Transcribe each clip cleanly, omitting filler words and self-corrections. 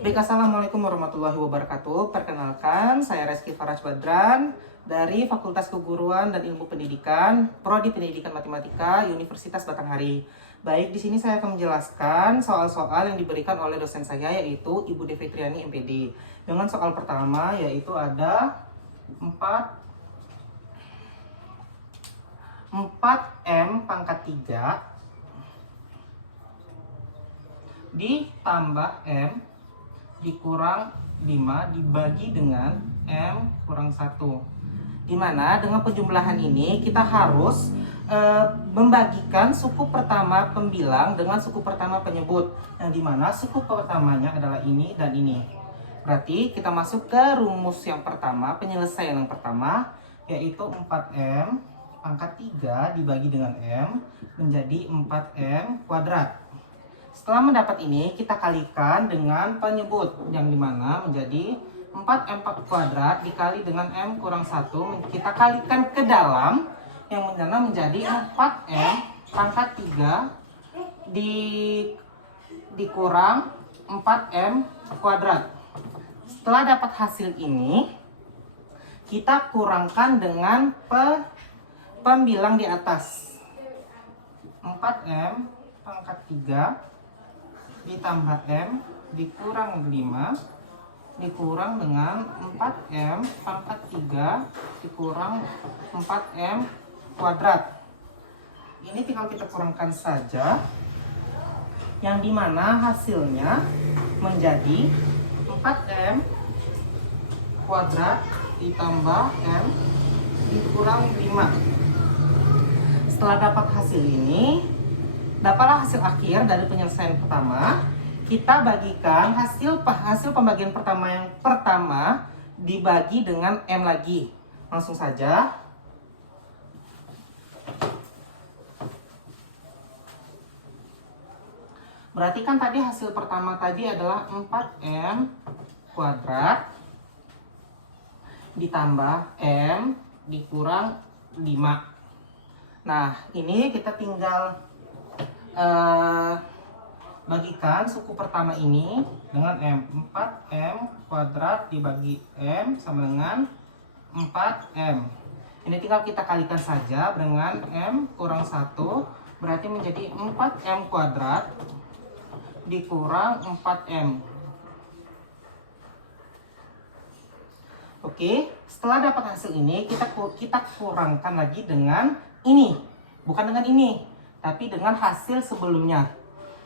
Baik, assalamualaikum warahmatullahi wabarakatuh. Perkenalkan, saya Reski Faraj Badran dari Fakultas Keguruan dan Ilmu Pendidikan, Prodi Pendidikan Matematika, Universitas Batanghari. Baik, di sini saya akan menjelaskan soal-soal yang diberikan oleh dosen saya, yaitu Ibu Devi Triani MPD. Dengan soal pertama, yaitu ada 4M pangkat 3 ditambah M dikurang 5 dibagi dengan M kurang 1. Dimana dengan penjumlahan ini kita harus membagikan suku pertama pembilang dengan suku pertama penyebut, yang dimana suku pertamanya adalah ini dan ini. Berarti kita masuk ke rumus yang pertama, penyelesaian yang pertama, yaitu 4M pangkat 3 dibagi dengan M menjadi 4M kuadrat. Setelah mendapat ini, kita kalikan dengan penyebut, yang dimana menjadi 4M kuadrat dikali dengan M kurang 1. Kita kalikan ke dalam, yang mana menjadi 4M pangkat 3 dikurang 4M kuadrat. Setelah dapat hasil ini, kita kurangkan dengan pembilang di atas. 4M pangkat 3 ditambah M dikurang 5 dikurang dengan 4M pangkat 3 dikurang 4M kuadrat. Ini tinggal kita kurangkan saja, yang dimana hasilnya menjadi 4M kuadrat ditambah M dikurang 5. Setelah dapat hasil ini, dapatlah hasil akhir dari penyelesaian pertama. Kita bagikan hasil pembagian pertama yang pertama dibagi dengan M lagi. Langsung saja. Berarti kan tadi hasil pertama tadi adalah 4M kuadrat ditambah M dikurang 5. Nah, ini kita tinggal bagikan suku pertama ini dengan M. 4M kuadrat dibagi M sama dengan 4M. Ini tinggal kita kalikan saja dengan M kurang 1, berarti menjadi 4M kuadrat dikurang 4M. Oke, setelah dapat hasil ini, kita kurangkan lagi dengan ini. Bukan dengan ini, tapi dengan hasil sebelumnya,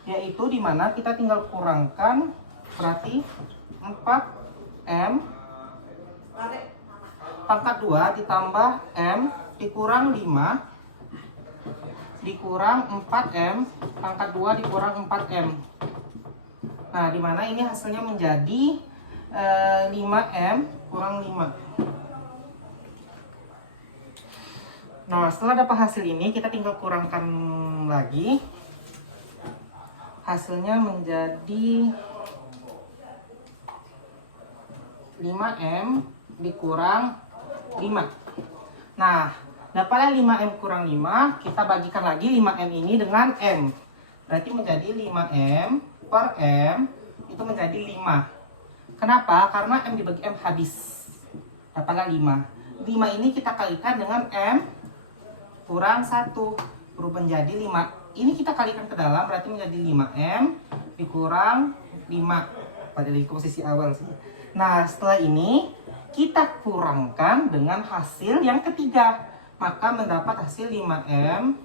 yaitu dimana kita tinggal kurangkan, berarti 4M pangkat 2 ditambah M dikurang 5 dikurang 4M pangkat 2 dikurang 4M. Nah, dimana ini hasilnya menjadi 5M kurang 5. Nah, setelah dapat hasil ini, kita tinggal kurangkan lagi. Hasilnya menjadi 5M dikurang 5. Nah, dapatlah 5M kurang 5. Kita bagikan lagi 5M ini dengan M. Berarti menjadi 5M per M itu menjadi 5. Kenapa? Karena M dibagi M habis. Dapatlah 5. 5 ini kita kalikan dengan M kurang 1, berubah menjadi 5. Ini kita kalikan ke dalam, berarti menjadi 5M dikurang 5 pada di posisi awal sih. Nah, setelah ini kita kurangkan dengan hasil yang ketiga, maka mendapat hasil 5M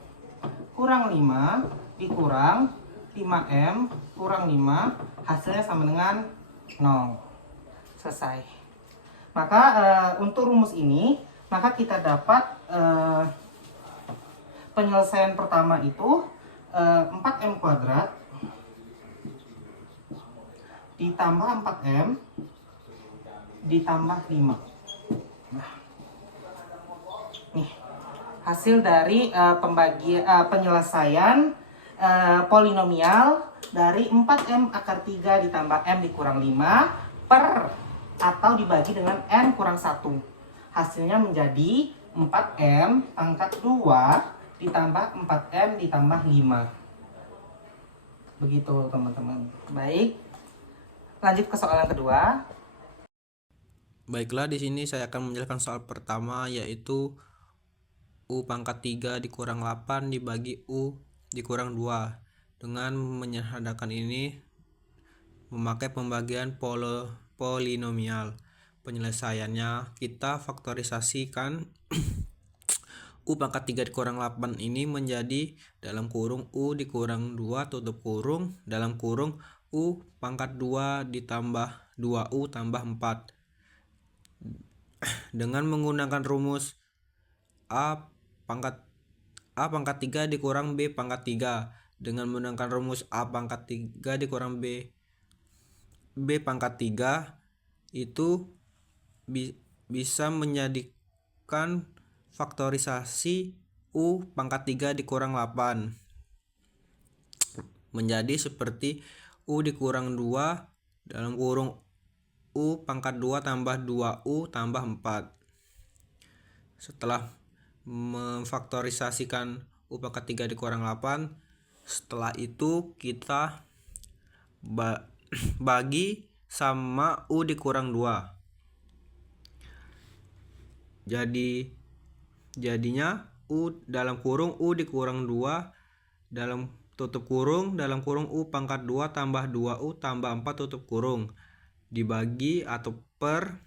kurang 5 dikurang 5M kurang 5, hasilnya sama dengan 0. Selesai. Maka untuk rumus ini, maka kita dapat penyelesaian pertama itu 4M kuadrat ditambah 4M ditambah 5. Nah, nih hasil dari penyelesaian polinomial dari 4M akar 3 ditambah M dikurang 5 per atau dibagi dengan M kurang 1. Hasilnya menjadi 4M pangkat 2 ditambah 4M ditambah 5. Begitu teman-teman. Baik. Lanjut ke soal yang kedua. Baiklah, di sini saya akan menjelaskan soal pertama, yaitu U pangkat 3 dikurang 8 dibagi U dikurang 2. Dengan menyederhanakan ini memakai pembagian polinomial. Penyelesaiannya kita faktorisasikan U pangkat 3 dikurang 8 ini menjadi dalam kurung U dikurang 2 tutup kurung dalam kurung U pangkat 2 ditambah 2U tambah 4. Dengan menggunakan rumus A pangkat 3 dikurang B pangkat 3. Dengan menggunakan rumus A pangkat 3 dikurang B pangkat 3 itu bisa menjadikan faktorisasi U pangkat 3 dikurang 8 menjadi seperti U dikurang 2 dalam kurung U pangkat 2 tambah 2U tambah 4. Setelah memfaktorisasikan U pangkat 3 dikurang 8, setelah itu kita bagi sama U dikurang 2. Jadinya U dalam kurung U dikurang 2 dalam tutup kurung dalam kurung U pangkat 2 tambah 2U tambah 4 tutup kurung dibagi atau per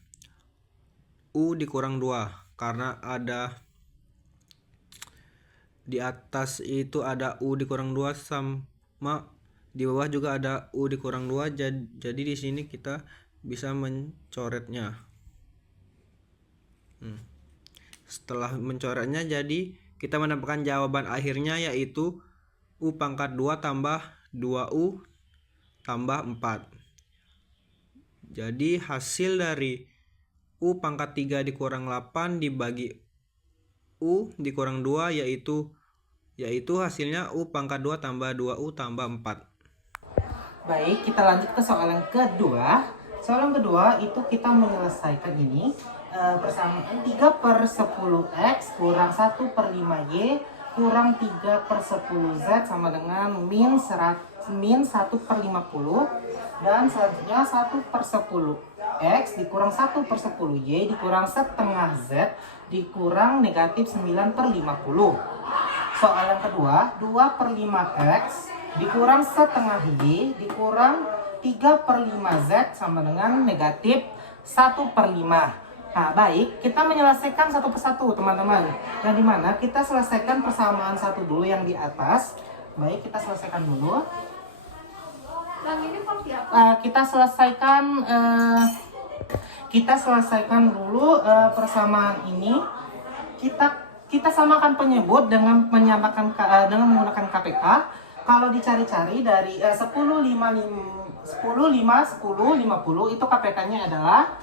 U dikurang 2, karena ada di atas itu ada U dikurang 2 sama di bawah juga ada U dikurang 2, jadi di sini kita bisa mencoretnya. Setelah mencoretnya, jadi kita mendapatkan jawaban akhirnya, yaitu U pangkat 2 tambah 2U tambah 4. Jadi hasil dari U pangkat 3 dikurang 8 dibagi U dikurang 2 yaitu hasilnya U pangkat 2 tambah 2U tambah 4. Baik, kita lanjut ke soal yang kedua. Soal yang kedua itu kita menyelesaikan ini persamaan 3 per 10x kurang 1 per 5y kurang 3 per 10z sama dengan min 1 per 50, dan selanjutnya 1 per 10x dikurang 1 per 10y dikurang setengah z dikurang negatif 9 per 50. Soal yang kedua, 2 per 5x dikurang setengah y dikurang 3 per 5z sama dengan negatif 1 per 5. Nah, baik, kita menyelesaikan satu persatu, teman-teman. Yang dimana kita selesaikan persamaan satu dulu yang di atas. Baik, kita selesaikan dulu. Kita selesaikan dulu persamaan ini. Kita samakan penyebut dengan menggunakan KPK. Kalau dicari-cari dari 10, 5, 10, 50 itu KPK-nya adalah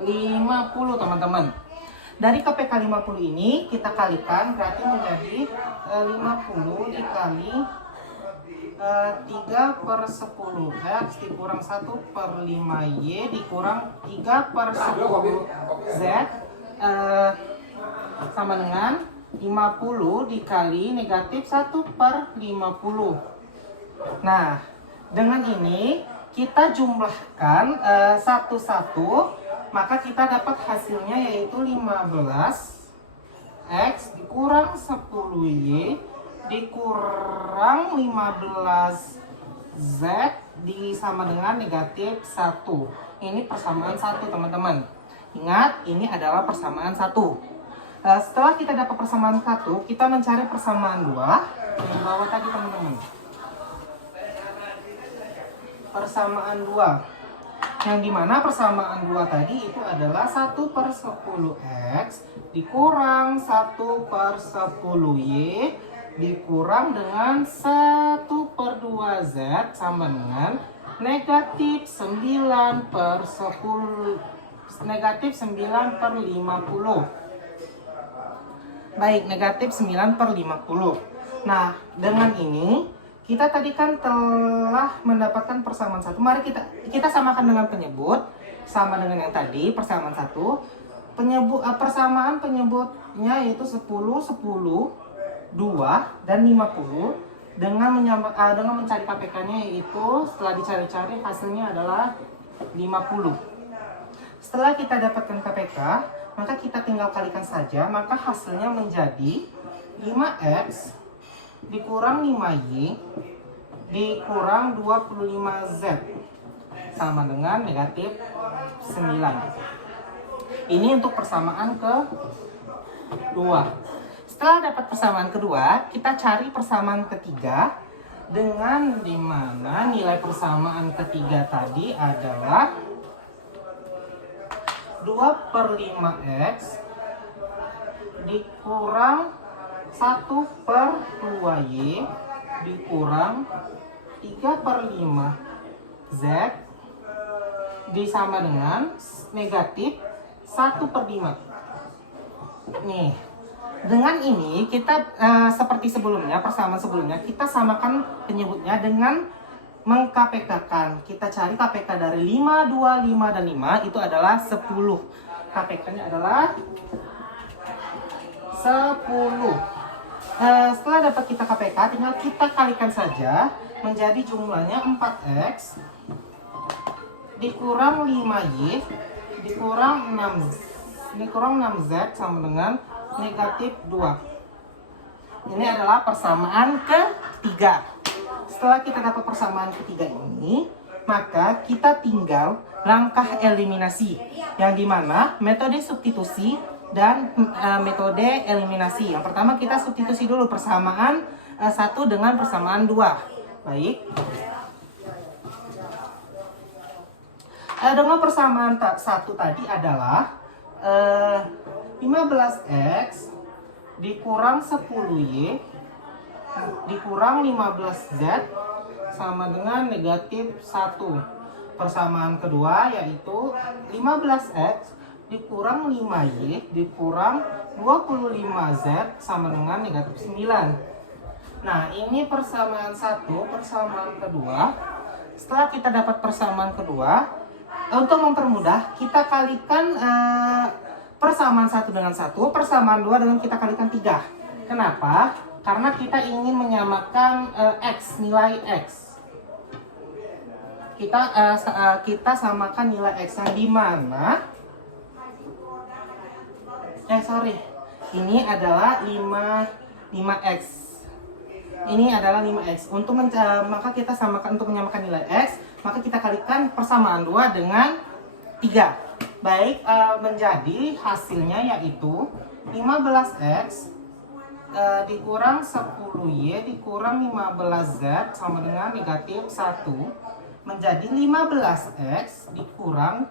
50, teman-teman. Dari KPK 50 ini kita kalikan, berarti menjadi 50 dikali 3 per 10x dikurang 1 per 5y dikurang 3 per 10z sama dengan 50 dikali negatif 1 per 50. Nah, dengan ini kita jumlahkan satu-satu, maka kita dapat hasilnya yaitu 15x dikurang 10y dikurang 15z sama dengan negatif 1. Ini persamaan 1, teman-teman. Ingat, ini adalah persamaan 1. Setelah kita dapat persamaan 1, kita mencari persamaan 2 yang di bawah tadi, teman-teman. Persamaan 2 yang dimana persamaan 2 tadi itu adalah 1 per 10x dikurang 1 per 10y dikurang dengan 1 per 2z sama dengan negatif 9 per 10 negatif 9 per 50. Baik, negatif 9 per 50. Nah, dengan ini kita tadi kan telah mendapatkan persamaan 1. Mari kita samakan dengan penyebut. Sama dengan yang tadi, persamaan 1. Persamaan penyebutnya yaitu 10, 10, 2, dan 50. dengan mencari KPK-nya, yaitu setelah dicari-cari hasilnya adalah 50. Setelah kita dapatkan KPK, maka kita tinggal kalikan saja, maka hasilnya menjadi 5X dikurang 5Y dikurang 25Z sama dengan negatif 9. Ini untuk persamaan kedua. Setelah dapat persamaan kedua, kita cari persamaan ketiga dengan dimana nilai persamaan ketiga tadi adalah 2/5X dikurang 1/2Y dikurang 3/5Z disama dengan negatif 1/5. Nih, dengan ini kita seperti sebelumnya, persamaan sebelumnya, kita samakan penyebutnya dengan meng-KPK-kan. Kita cari KPK dari 5, 2, 5, dan 5 itu adalah 10. KPK-nya adalah 10. Setelah dapat kita KPK, tinggal kita kalikan saja menjadi jumlahnya 4X dikurang 5Y dikurang 6Z sama dengan negatif 2. Ini adalah persamaan ketiga. Setelah kita dapat persamaan ketiga ini, maka kita tinggal langkah eliminasi, yang dimana metode substitusi dan metode eliminasi. Yang pertama kita substitusi dulu persamaan 1 dengan persamaan 2. Baik. Dengan persamaan 1 tadi adalah 15X dikurang 10Y dikurang 15Z sama dengan negatif 1. Persamaan kedua yaitu 15X dikurang 5Y dikurang 25Z sama dengan negatif 9. Nah, ini persamaan 1, persamaan kedua. Setelah kita dapat persamaan kedua, untuk mempermudah kita kalikan persamaan 1 dengan 1, persamaan 2 dengan kita kalikan 3. Kenapa? Karena kita ingin menyamakan X, nilai X. Kita samakan nilai X yang dimana ini adalah 5X. Ini adalah 5X. Maka kita samakan, untuk menyamakan nilai X, maka kita kalikan persamaan 2 dengan 3. Baik, menjadi hasilnya yaitu 15X dikurang 10Y dikurang 15Z sama dengan negatif 1 menjadi 15X dikurang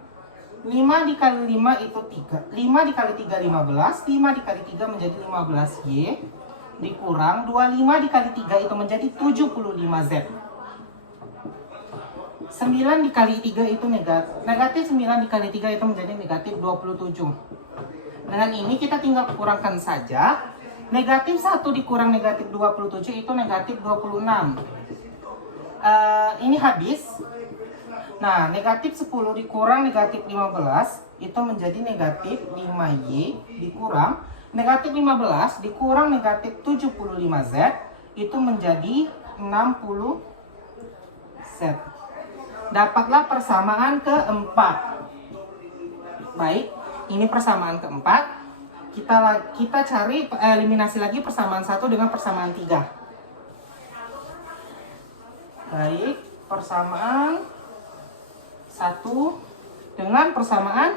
5 dikali 5 itu 3. 5 dikali 3 15. 5 dikali 3 menjadi 15Y dikurang 25 dikali 3 itu menjadi 75Z. 9 dikali 3 itu negatif 9 dikali 3 itu menjadi negatif 27. Dengan ini kita tinggal kurangkan saja. Negatif 1 dikurang negatif 27 itu negatif 26. Ini habis. Nah, negatif 10 dikurang negatif 15 itu menjadi negatif 5Y dikurang negatif 15 dikurang negatif 75Z itu menjadi 60Z. Dapatlah persamaan keempat. Baik, ini persamaan keempat. Kita cari eliminasi lagi persamaan 1 dengan persamaan 3. Baik, persamaan 1 dengan persamaan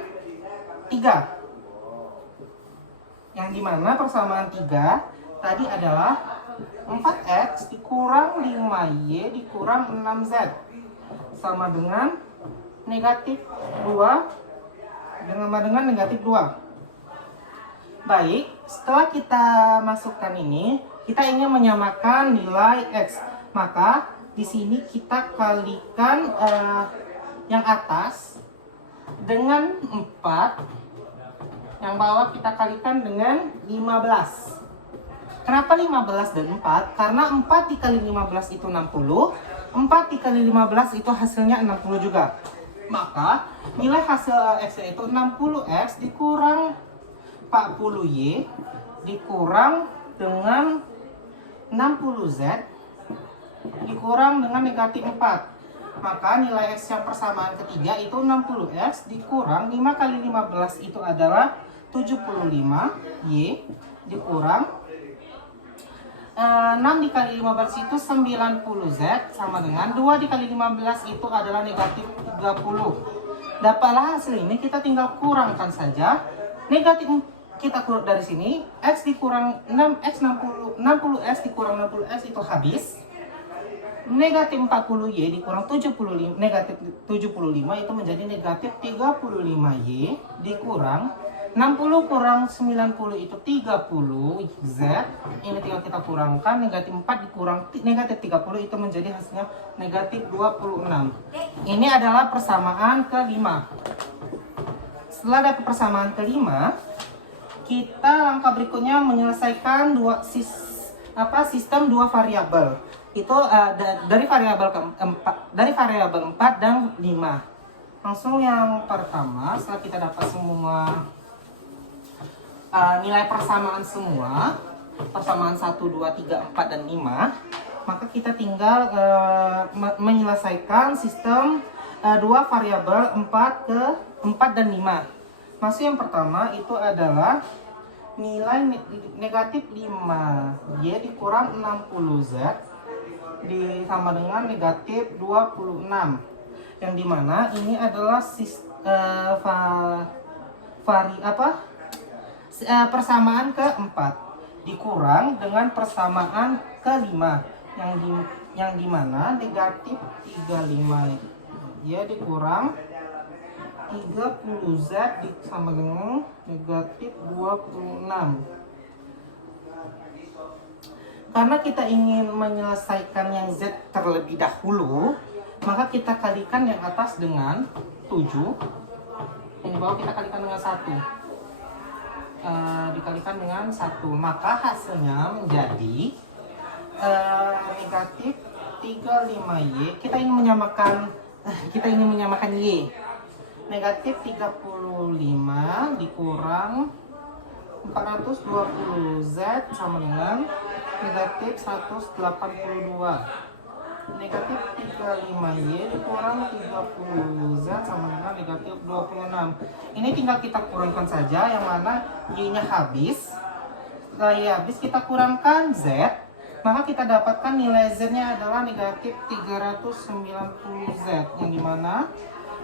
3. Yang dimana persamaan 3 tadi adalah 4X dikurang 5Y dikurang 6Z sama dengan negatif 2 dengan negatif 2. Baik, setelah kita masukkan ini, kita ingin menyamakan nilai X. Maka di sini kita kalikan yang atas dengan 4, yang bawah kita kalikan dengan 15. Kenapa 15 dan 4? Karena 4 dikali 15 itu 60, 4 dikali 15 itu hasilnya 60 juga. Maka nilai hasil X itu 60X dikurang 40Y dikurang dengan 60Z dikurang dengan negatif 4. Maka nilai X yang persamaan ketiga itu 60X dikurang 5 kali 15 itu adalah 75. Y dikurang 6 dikali 15 itu 90Z sama dengan 2 dikali 15 itu adalah negatif 30. Dapatlah hasil ini, kita tinggal kurangkan saja. Negatif kita kurang dari sini, X dikurang 6X 60X dikurang 60X itu habis. Negatif 40Y dikurang 75, negatif 75 itu menjadi negatif 35Y dikurang 60 kurang 90 itu 30Z. Ini tinggal kita kurangkan, negatif 4 dikurang negatif 30 itu menjadi hasilnya negatif 26. Ini adalah persamaan kelima. Setelah dapat persamaan kelima, kita langkah berikutnya menyelesaikan sistem dua variabel. Itu dari variabel keempat, dari variabel 4 dan 5. Langsung yang pertama, setelah kita dapat semua nilai persamaan semua, persamaan 1, 2, 3, 4, dan 5, maka kita tinggal menyelesaikan sistem dua variabel 4 dan 5. Maksud yang pertama itu adalah nilai negatif 5 Y dikurang 60Z sama dengan negatif 26, yang dimana ini adalah persamaan keempat dikurang dengan persamaan kelima yang dimana negatif 35 Y dikurang 30Z sama dengan negatif 26. Karena kita ingin menyelesaikan yang Z terlebih dahulu, maka kita kalikan yang atas dengan 7, yang di bawah kita kalikan dengan 1. Dikalikan dengan 1, maka hasilnya menjadi negatif 35Y. Kita ingin menyamakan Y. Negatif 35 dikurang 420Z sama dengan negatif 182. Negatif 35Y dikurang 30Z sama dengan negatif 26. Ini tinggal kita kurangkan saja, yang mana Y-nya habis. Setelah Y habis, kita kurangkan Z, maka kita dapatkan nilai Z-nya adalah negatif 390Z, yang dimana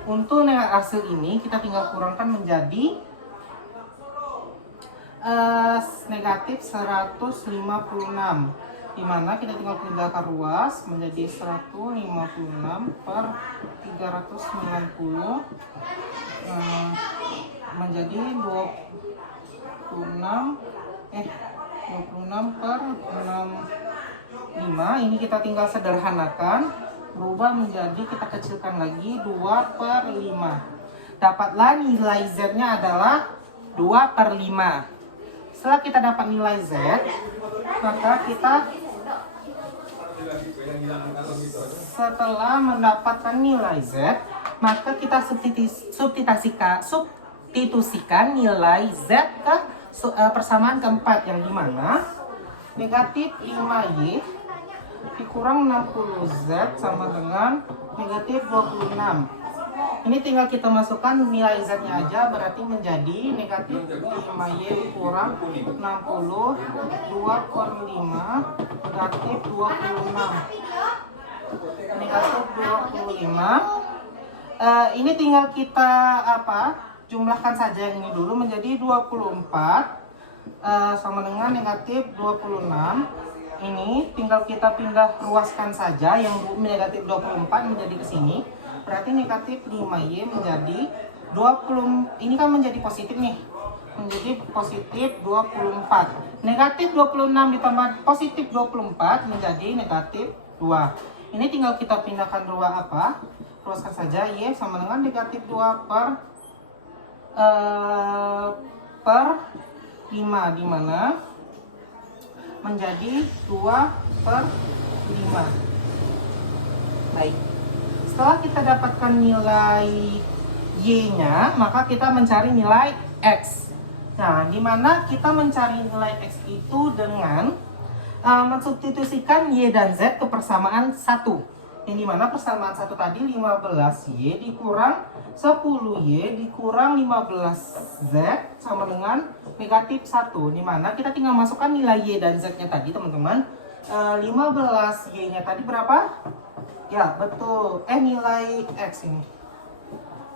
untuk hasil ini kita tinggal kurangkan menjadi negatif 156, dimana kita tinggal pindahkan ruas menjadi 156 per 390 menjadi 26 per 65. Ini kita tinggal sederhanakan, berubah menjadi, kita kecilkan lagi 2 per 5. Dapatlah nilai Z-nya adalah 2 per 5. Setelah kita dapat nilai Z, maka kita setelah mendapatkan nilai Z, maka kita substitusikan nilai Z ke persamaan keempat, yang dimana negatif 5Y dikurang 60Z sama dengan negatif 26. Ini tinggal kita masukkan nilai Z-nya aja, berarti menjadi negatif 5Y kurang 60, 2 per 5, negatif 26. Negatif 25. Ini tinggal kita jumlahkan saja yang ini dulu, menjadi 24 sama dengan negatif 26. Ini tinggal kita pindah ruaskan saja, yang negatif 24 menjadi ke sini. Berarti negatif 5Y menjadi 20, ini kan menjadi positif nih, menjadi positif 24. Negatif 26 ditambah positif 24 menjadi negatif 2. Ini tinggal kita pindahkan ruaskan saja, Y sama dengan negatif 2 per 5, dimana menjadi 2 per 5. Baik. Setelah kita dapatkan nilai Y-nya, maka kita mencari nilai X. Nah, di mana kita mencari nilai X itu dengan mensubstitusikan Y dan Z ke persamaan 1. Yang dimana persamaan 1 tadi 15Y dikurang 10Y dikurang 15Z sama dengan negatif 1. Dimana kita tinggal masukkan nilai Y dan Z-nya tadi teman-teman. 15Y-nya tadi berapa? Ya betul, nilai X ini.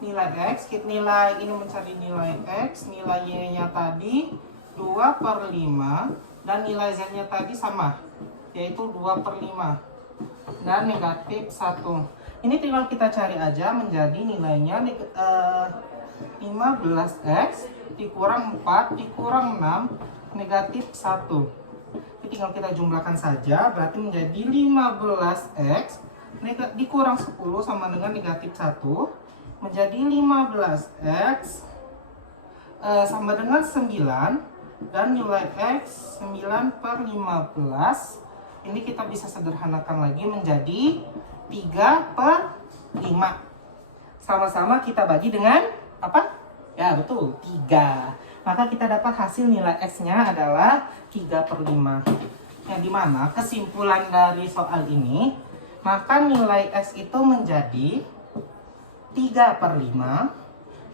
Nilai X, nilai ini mencari nilai X, nilai Y-nya tadi 2/5 dan nilai Z-nya tadi sama, yaitu 2/5 dan negatif 1. Ini tinggal kita cari aja menjadi nilainya 15X dikurang 4 dikurang 6 negatif 1. Ini tinggal kita jumlahkan saja, berarti menjadi 15X dikurang 10 sama dengan negatif 1 menjadi 15X sama dengan 9 dan nilai X 9/15. Ini kita bisa sederhanakan lagi menjadi 3/5. Sama-sama kita bagi dengan apa? Ya betul, 3. Maka kita dapat hasil nilai X-nya adalah 3/5. Yang dimana kesimpulan dari soal ini, maka nilai X itu menjadi 3/5,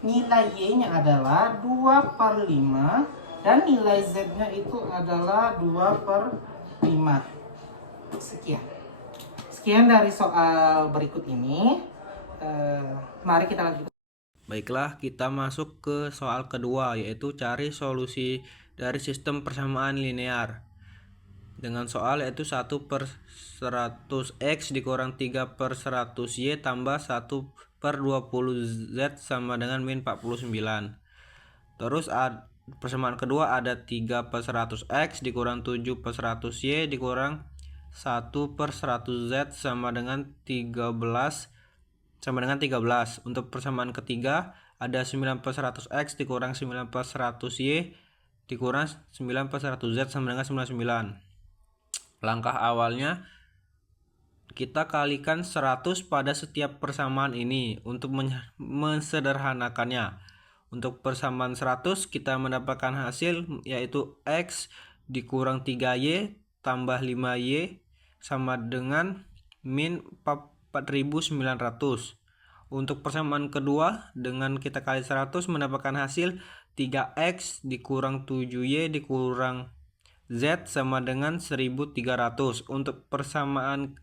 nilai Y-nya adalah 2/5, dan nilai Z-nya itu adalah 2/5. Sekian dari soal berikut ini. Mari kita lanjutkan. Baiklah, kita masuk ke soal kedua, yaitu cari solusi dari sistem persamaan linear. Dengan soal yaitu 1/100X dikurang 3/100Y tambah 1/20Z sama dengan min 49. Terus persamaan kedua ada 3/100X dikurang 7/100Y dikurang 1/100Z sama dengan 13. Untuk persamaan ketiga ada 9/100X dikurang 9/100Y dikurang 9/100Z sama dengan 99. Langkah awalnya kita kalikan 100 pada setiap persamaan ini untuk mensederhanakannya. Untuk persamaan 100 kita mendapatkan hasil yaitu X dikurang 3Y tambah 5Y sama dengan min 4900. Untuk persamaan kedua dengan kita kali 100 mendapatkan hasil 3X dikurang 7Y dikurang Z sama dengan 1300. Untuk persamaan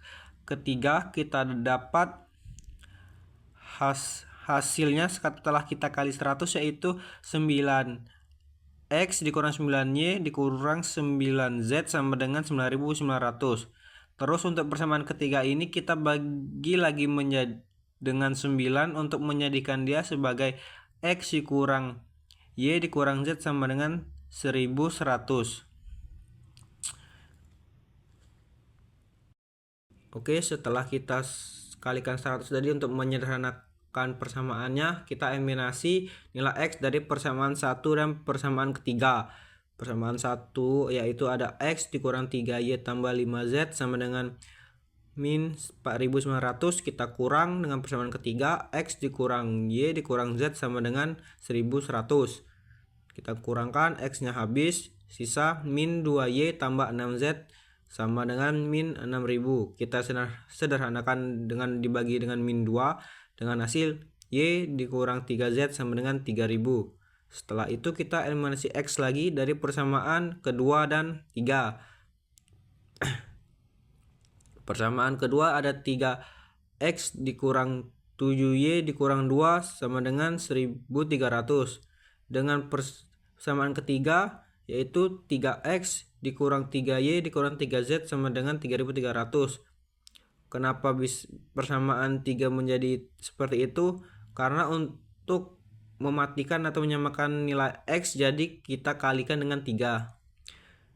ketiga kita dapat hasilnya setelah kita kali 100 yaitu 9X dikurang 9Y dikurang 9Z sama dengan 9900. Terus untuk persamaan ketiga ini kita bagi lagi dengan 9 untuk menjadikan dia sebagai X dikurang Y dikurang Z sama dengan 1100. Oke, setelah kita kalikan 100 tadi untuk menyederhanakan persamaannya, kita eliminasi nilai X dari persamaan 1 dan persamaan ketiga. Persamaan 1 yaitu ada X dikurang 3Y tambah 5Z sama dengan min 4900. Kita kurang dengan persamaan ketiga, X dikurang Y dikurang Z sama dengan 1100. Kita kurangkan, X-nya habis, sisa min 2Y tambah 6Z sama dengan min 6000. Kita sederhanakan dengan dibagi dengan min 2 dengan hasil Y dikurang 3Z sama dengan 3000. Setelah itu kita eliminasi X lagi dari persamaan kedua dan 3. Persamaan kedua ada 3X dikurang 7Y dikurang 2 sama dengan 1300. Dengan persamaan ketiga yaitu 3X dikurang 3Y dikurang 3Z sama dengan 3300. Kenapa persamaan 3 menjadi seperti itu? Karena untuk mematikan atau menyamakan nilai X jadi kita kalikan dengan 3.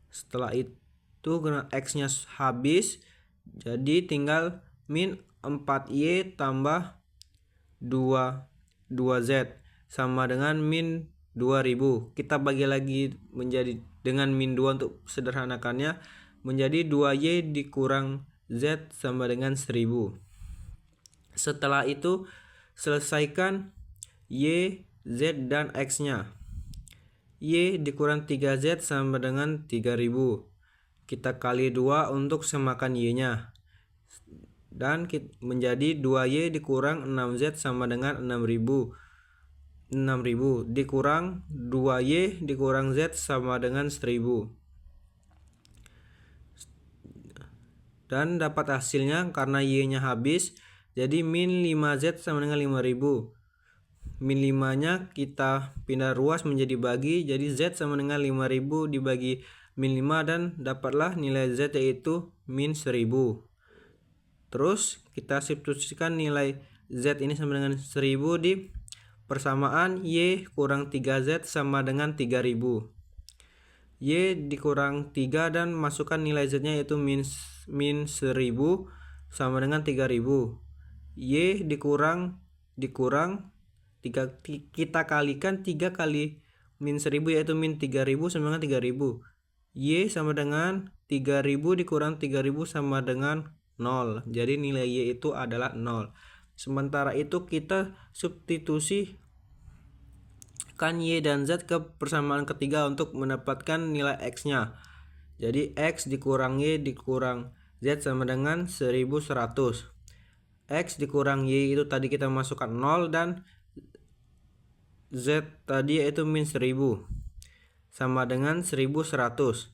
Setelah itu karena X-nya habis, jadi tinggal min 4Y tambah 2Z sama dengan min 2000. Kita bagi lagi menjadi dengan min 2 untuk sederhanakannya menjadi 2Y dikurang Z sama dengan 1000. Setelah itu selesaikan Y, Z dan X-nya. Y dikurang 3Z sama dengan 3000. kita kali 2 untuk samakan Y-nya. Dan menjadi 2Y dikurang 6Z sama dengan 6000. 6000 dikurang 2Y dikurang Z sama dengan 1000. Dan dapat hasilnya karena Y-nya habis, jadi min 5Z sama dengan 5000. Min 5-nya kita pindah ruas menjadi bagi, jadi Z sama dengan 5000 dibagi min 5 dan dapatlah nilai Z yaitu min 1000. Terus kita substitusikan nilai Z ini sama dengan 1000 di persamaan Y kurang 3Z sama dengan 3000. Y dikurang 3 dan masukkan nilai Z nya yaitu min 1000 sama dengan 3000. Y dikurang 3, kita kalikan 3 kali min 1000 yaitu min 3000 sama dengan 3000. Y sama dengan 3000 dikurang 3000 sama dengan 0. Jadi nilai Y itu adalah 0. Sementara itu kita substitusikan Y dan Z ke persamaan ketiga untuk mendapatkan nilai X-nya. Jadi X dikurang Y dikurang Z sama dengan 1100. X dikurang Y itu tadi kita masukkan 0 dan Z tadi yaitu min 1000 sama dengan 1100.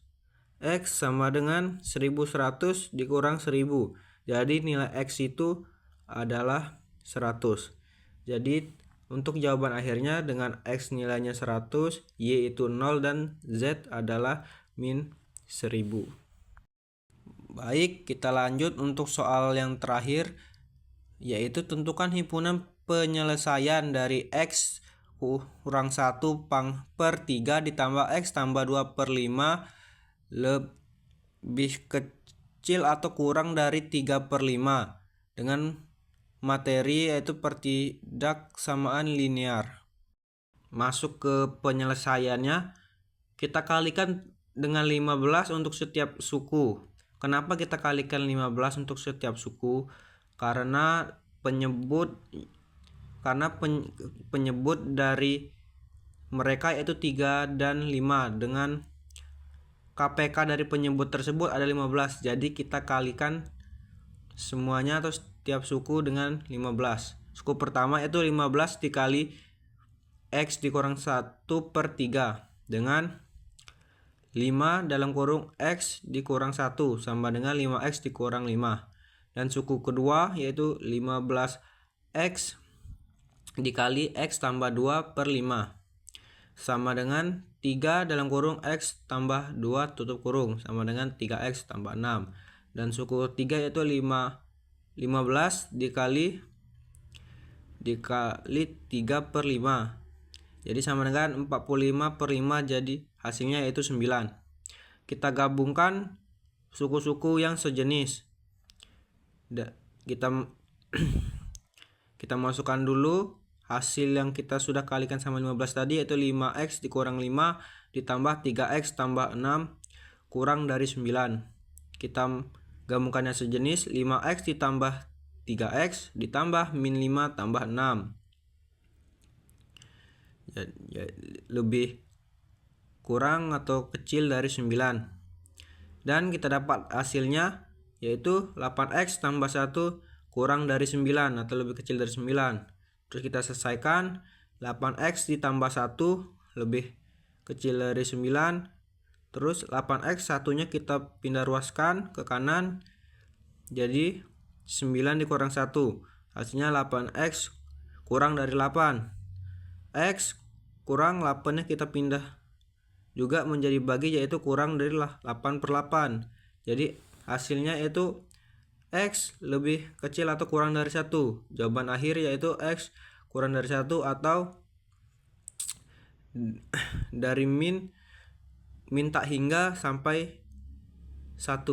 X sama dengan 1100 dikurang 1000. Jadi nilai X itu adalah 100. Jadi untuk jawaban akhirnya dengan X nilainya 100, Y itu 0 dan Z adalah min 1000. Baik, kita lanjut untuk soal yang terakhir, yaitu tentukan himpunan penyelesaian dari X kurang 1 pang per 3 ditambah X tambah 2 per 5 lebih kecil atau kurang dari 3 per 5 dengan materi yaitu pertidak samaan linear. Masuk ke penyelesaiannya, kita kalikan dengan 15 untuk setiap suku. Kenapa kita kalikan 15 untuk setiap suku? Karena penyebut dari mereka yaitu 3 dan 5 dengan KPK dari penyebut tersebut ada 15. Jadi kita kalikan semuanya atau setiap suku dengan 15. Suku pertama itu 15 dikali X dikurang 1 per 3 dengan 5 dalam kurung X dikurang 1 sama dengan 5X dikurang 5. Dan suku kedua yaitu 15X dikali X tambah 2 per 5 sama dengan 3 dalam kurung X tambah 2 tutup kurung sama dengan 3X tambah 6. Dan suku ketiga yaitu 15 dikali 3 per 5. Jadi sama dengan 45 per 5, jadi hasilnya yaitu 9. Kita gabungkan suku-suku yang sejenis. Kita masukkan dulu hasil yang kita sudah kalikan sama 15 tadi yaitu 5X dikurang 5 ditambah 3X tambah 6 kurang dari 9. Kita gabungkannya sejenis, 5X ditambah 3X ditambah min 5 tambah 6. Lebih kurang atau kecil dari 9. Dan kita dapat hasilnya yaitu 8X tambah 1 kurang dari 9 atau lebih kecil dari 9. Terus kita selesaikan, 8X ditambah 1 lebih kecil dari 9. Terus 8X satunya kita pindah ruaskan ke kanan, jadi 9 dikurang 1, hasilnya 8X kurang dari 8. X kurang 8 nya kita pindah juga menjadi bagi yaitu kurang dari 8 per 8. Jadi hasilnya itu X lebih kecil atau kurang dari 1. Jawaban akhir yaitu X kurang dari 1 atau dari min tak hingga sampai 1.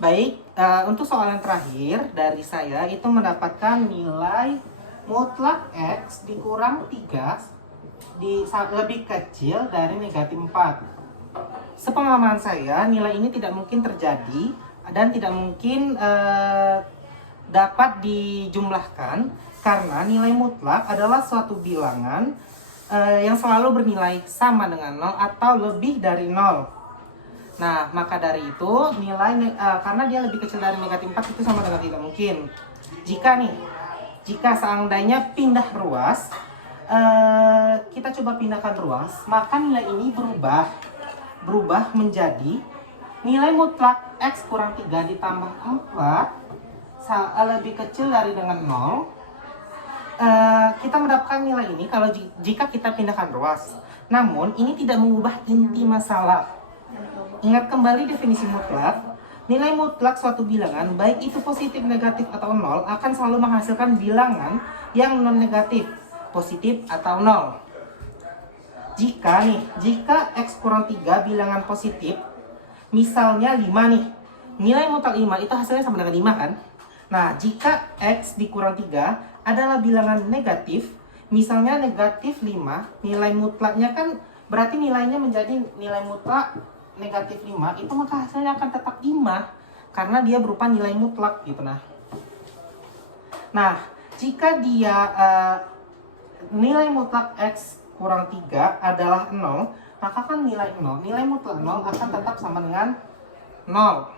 Baik, untuk soal yang terakhir dari saya itu mendapatkan nilai mutlak X dikurang 3 lebih kecil dari negatif 4. Sepemahaman saya, nilai ini tidak mungkin terjadi dan tidak mungkin dapat dijumlahkan karena nilai mutlak adalah suatu bilangan yang selalu bernilai sama dengan 0 atau lebih dari 0. Nah, maka dari itu karena dia lebih kecil dari negatif 4 itu sama dengan tidak mungkin. Jika seandainya pindah ruas, kita coba pindahkan ruas, maka nilai ini berubah menjadi nilai mutlak X kurang 3 ditambah 4 lebih kecil dari dengan 0. Kita mendapatkan nilai ini kalau jika kita pindahkan ruas. Namun, ini tidak mengubah inti masalah. Ingat kembali definisi mutlak. Nilai mutlak suatu bilangan, baik itu positif, negatif, atau 0, akan selalu menghasilkan bilangan yang non-negatif, positif, atau 0. Jika X kurang 3 bilangan positif, misalnya 5 nih, nilai mutlak 5 itu hasilnya sama dengan 5 kan? Nah, jika X dikurang 3 adalah bilangan negatif, misalnya negatif 5, nilai mutlaknya kan berarti nilainya menjadi nilai mutlak negatif 5, itu maka hasilnya akan tetap 5 karena dia berupa nilai mutlak gitu. Nah, jika dia nilai mutlak X kurang 3 adalah 0, maka kan nilai mutlak 0 akan tetap sama dengan 0.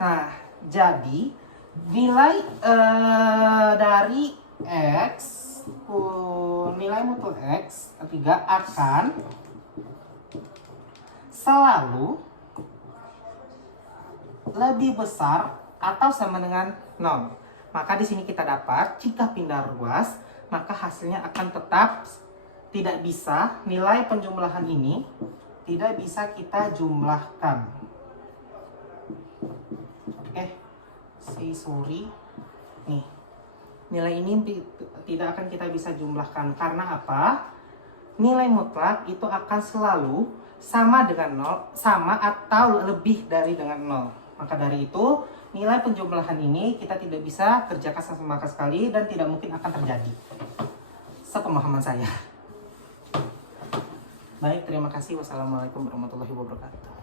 Nah, jadi nilai dari X, nilai mutlak X 3 akan selalu lebih besar atau sama dengan 0. Maka di sini kita dapat jika pindah ruas, maka hasilnya akan tetap tidak bisa, nilai penjumlahan ini tidak bisa kita jumlahkan. Sorry. Nih. Nilai ini tidak akan kita bisa jumlahkan karena apa? Nilai mutlak itu akan selalu sama dengan 0, sama atau lebih dari dengan 0. Maka dari itu, nilai penjumlahan ini kita tidak bisa kerjakan sama sekali dan tidak mungkin akan terjadi. Sepemahaman saya. Baik, terima kasih. Wassalamualaikum warahmatullahi wabarakatuh.